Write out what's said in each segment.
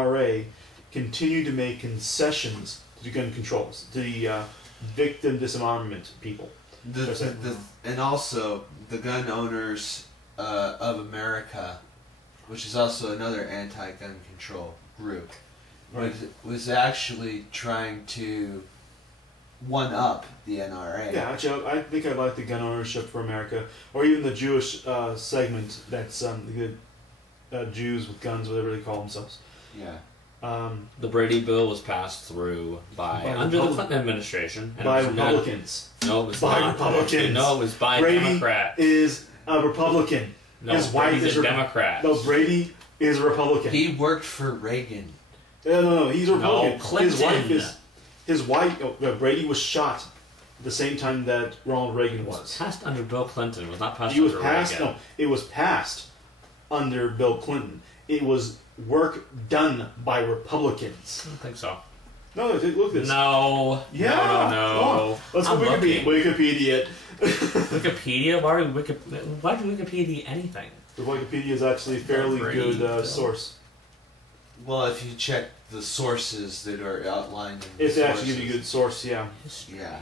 NRA continued to make concessions to the gun controls, to the victim disarmament people. And also the gun owners of America, which is also another anti-gun control group, was actually trying to one-up the NRA. Yeah, actually, I think I like the Gun Ownership for America, or even the Jewish segment that's the Jews with guns, whatever they call themselves. Yeah. The Brady Bill was passed through under the Clinton administration. By Republicans. No, it was by not. Republicans. No, it was by Brady Democrats. Is a Republican. No, his wife Brady's is a Democrat. No, Brady is a Republican. He worked for Reagan. No, he's a Republican. No, Clinton. His wife, Brady was shot at the same time that Ronald Reagan was. It was passed under Bill Clinton. It was not passed He was under passed. Reagan. No, it was passed under Bill Clinton. It was work done by Republicans. I don't think so. No, look at this. No. Yeah. No. Let's go Wikipedia. Wikipedia? Why do Wikipedia anything? The Wikipedia is actually a fairly good source. Well, if you check the sources that are outlined in it's actually a good source, yeah. History. Yeah.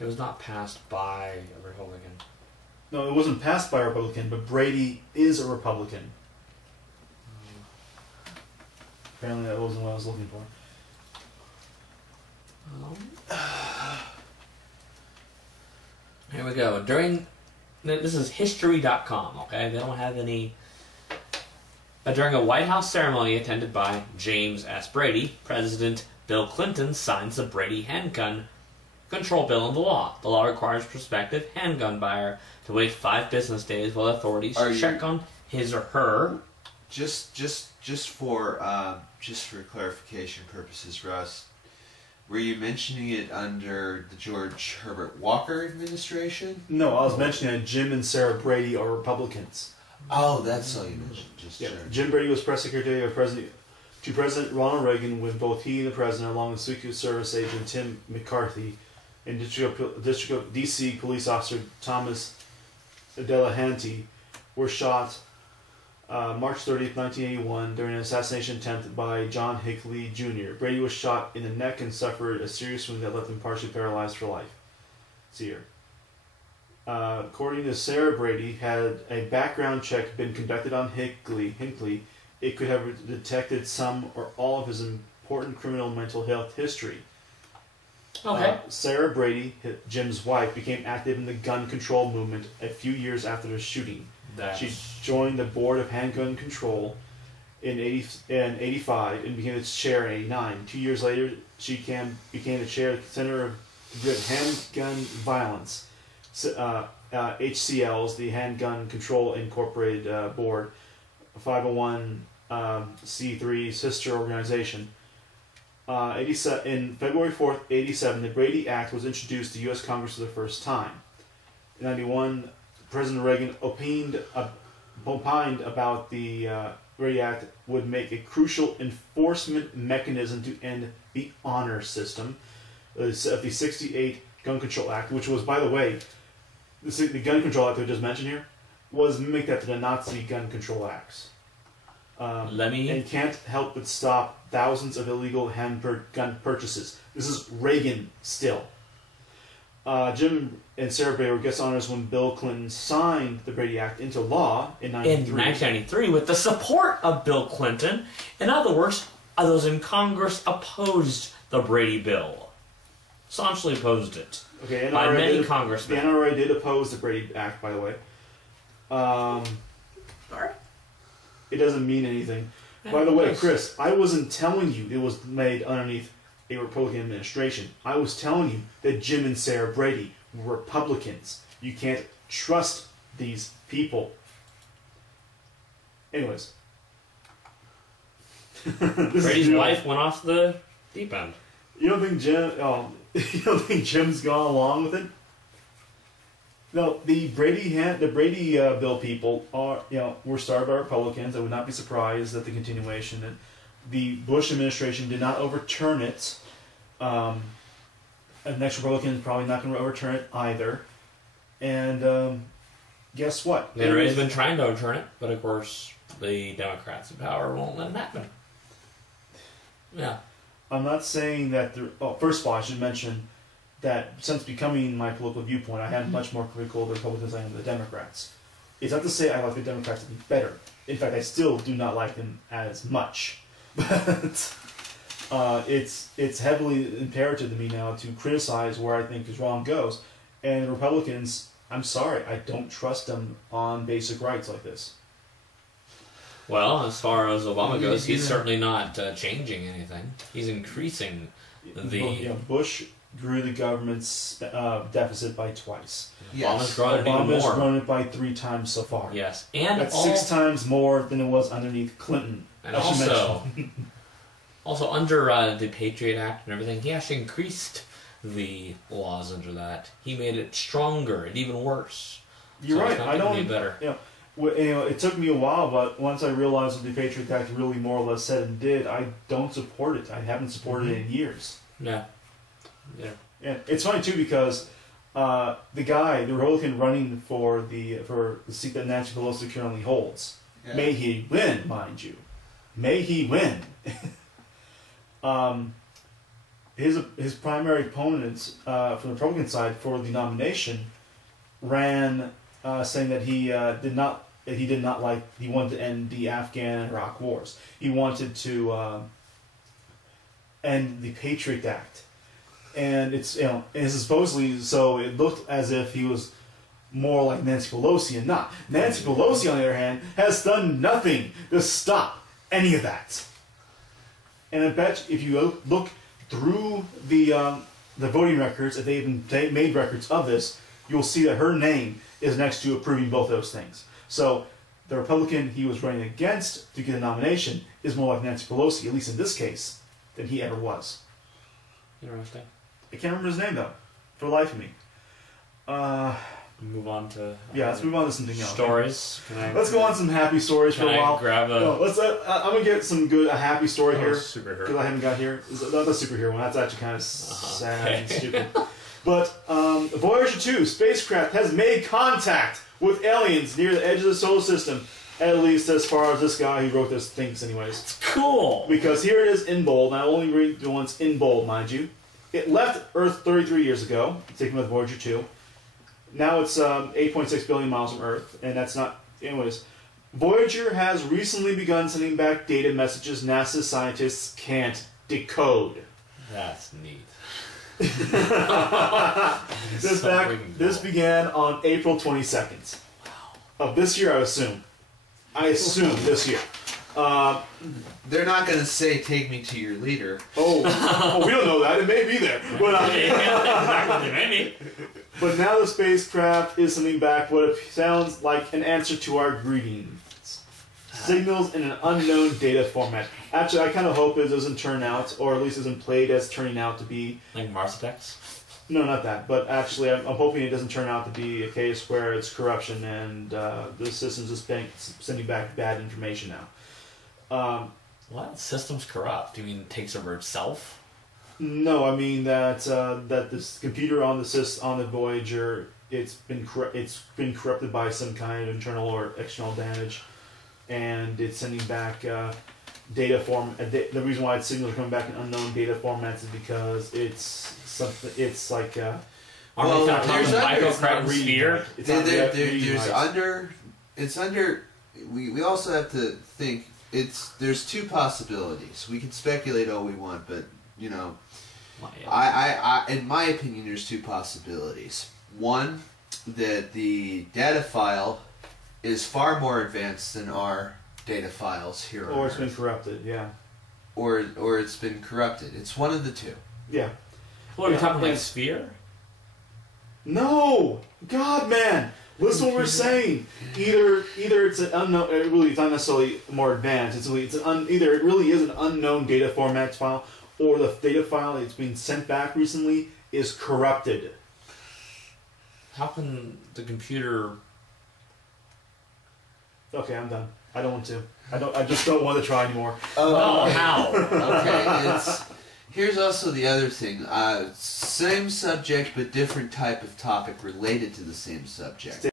It was not passed by a Republican. No, it wasn't passed by a Republican, but Brady is a Republican. Apparently that wasn't what I was looking for. Here we go. This is history.com, okay? They don't have any... during a White House ceremony attended by James S. Brady, President Bill Clinton signs the Brady handgun control bill into law. The law requires prospective handgun buyer to wait 5 business days while authorities check on his or her. Just for clarification purposes, Russ, were you mentioning it under the George Herbert Walker administration? No, I was mentioning that Jim and Sarah Brady are Republicans. Oh, that's all you mentioned. Sure. Jim Brady was press secretary of President Ronald Reagan when both he and the president, along with Secret Service agent Tim McCarthy and District of D.C. police officer Thomas Delahanty, were shot March 30th, 1981 during an assassination attempt by John Hinckley Jr. Brady was shot in the neck and suffered a serious wound that left him partially paralyzed for life. See here. According to Sarah Brady, had a background check been conducted on Hinckley, it could have detected some or all of his important criminal mental health history. Okay. Sarah Brady, Jim's wife, became active in the gun control movement a few years after the shooting. She joined the board of handgun control in 85 and became its chair in 89. 2 years later, she became the chair at the Center of Handgun Violence, HCL's, the Handgun Control Incorporated Board, a 501c3 sister organization. In February 4th, 87, the Brady Act was introduced to U.S. Congress for the first time. In 91, President Reagan opined about the Brady Act would make a crucial enforcement mechanism to end the honor system of the 68 Gun Control Act, which was, by the way, the Gun Control Act that I just mentioned here, was mimicked after the Nazi Gun Control Acts. And can't help but stop thousands of illegal gun purchases. This is Reagan still. Jim and Sarah Brady were guest honors when Bill Clinton signed the Brady Act into law in 1993 with the support of Bill Clinton. In other words, those in Congress opposed the Brady Bill. Staunchly opposed it. Okay, by many congressmen. The NRA did oppose the Brady Act, by the way. Sorry? It doesn't mean anything. By the way, Chris, I wasn't telling you it was made underneath a Republican administration. I was telling you that Jim and Sarah Brady were Republicans. You can't trust these people. Anyways. Brady's wife went off the deep end. You don't think Jim's gone along with it? No, the Brady Bill people were started by Republicans. I would not be surprised at the continuation. That the Bush administration did not overturn it. The next Republican is probably not going to overturn it either. And guess what? They've already been trying to overturn it, but of course the Democrats in power won't let it happen. Yeah. I'm not saying that. First of all, I should mention that since becoming my political viewpoint, I am much more critical of the Republicans than I am of the Democrats. It's not to say I like the Democrats to be better. In fact, I still do not like them as much. But it's heavily imperative to me now to criticize where I think is wrong goes. And the Republicans, I'm sorry, I don't trust them on basic rights like this. Well, as far as Obama goes, he's certainly not changing anything. He's increasing the... Bush grew the government's deficit by twice. Yes. Obama's grown it by 3 times so far. Yes, and that's 6 times more than it was underneath Clinton. And also under the Patriot Act and everything, he actually increased the laws under that. He made it stronger and even worse. You're right. I don't better. It took me a while, but once I realized what the Patriot Act really more or less said and did, I don't support it. I haven't supported it in years. Yeah. It's funny too because the Republican running for the seat that Nancy Pelosi currently holds, may he win, mind you, may he win. His primary opponents from the Republican side for the nomination ran saying that he wanted to end the Afghan and Iraq wars. He wanted to end the Patriot Act. And it's supposedly so it looked as if he was more like Nancy Pelosi and not. Nancy Pelosi, on the other hand, has done nothing to stop any of that. And I bet if you look through the voting records, if they made records of this, you'll see that her name is next to approving both those things. So the Republican he was running against to get a nomination is more like Nancy Pelosi, at least in this case, than he ever was. Interesting. I can't remember his name though, for the life of me. Move on to let's move on to something else. Stories. Let's go on some happy stories for a while. Grab a... No, I'm gonna get a happy story here superhero. because I haven't got here. Not the superhero one. That's actually kind of sad and stupid. But Voyager 2 spacecraft has made contact with aliens near the edge of the solar system. At least as far as this guy who wrote this thinks, anyways. It's cool. Because here it is in bold. And I only read the ones in bold, mind you. It left Earth 33 years ago, taken with Voyager 2. Now it's 8.6 billion miles from Earth, and that's not... Anyways, Voyager has recently begun sending back data messages NASA scientists can't decode. That's neat. This began on April 22nd. Of this year, I assume. This year. They're not going to say, "Take me to your leader." We don't know that. It may be there. But now the spacecraft is sending back what sounds like an answer to our greetings. Signals in an unknown data format. Actually, I kind of hope it doesn't turn out, or at least isn't played as turning out to be... Like Mars Attacks? No, not that. But actually, I'm hoping it doesn't turn out to be a case where it's corruption and the system's just sending back bad information now. What? System's corrupt? You mean it takes over itself? No, I mean that this computer on the Voyager, it's been corrupted by some kind of internal or external damage, and it's sending back data form. The reason why its signals are coming back in unknown data formats is because it's something. It's like there's under. We also have to think. There's 2 possibilities. We can speculate all we want, but I in my opinion, there's 2 possibilities. One, that the data file is far more advanced than our data files here on Earth. Or it's been corrupted, yeah. Or it's been corrupted. It's one of the 2. Yeah. What are we talking like Sphere? No! God, man! Listen to what we're saying. Either it's an unknown. Really, it's not necessarily more advanced. Either it really is an unknown data format file, or the data file that's being sent back recently is corrupted. How can the computer... Okay, I'm done. I don't want to. I just don't want to try anymore. How? Okay, Here's also the other thing. Same subject, but different type of topic related to the same subject.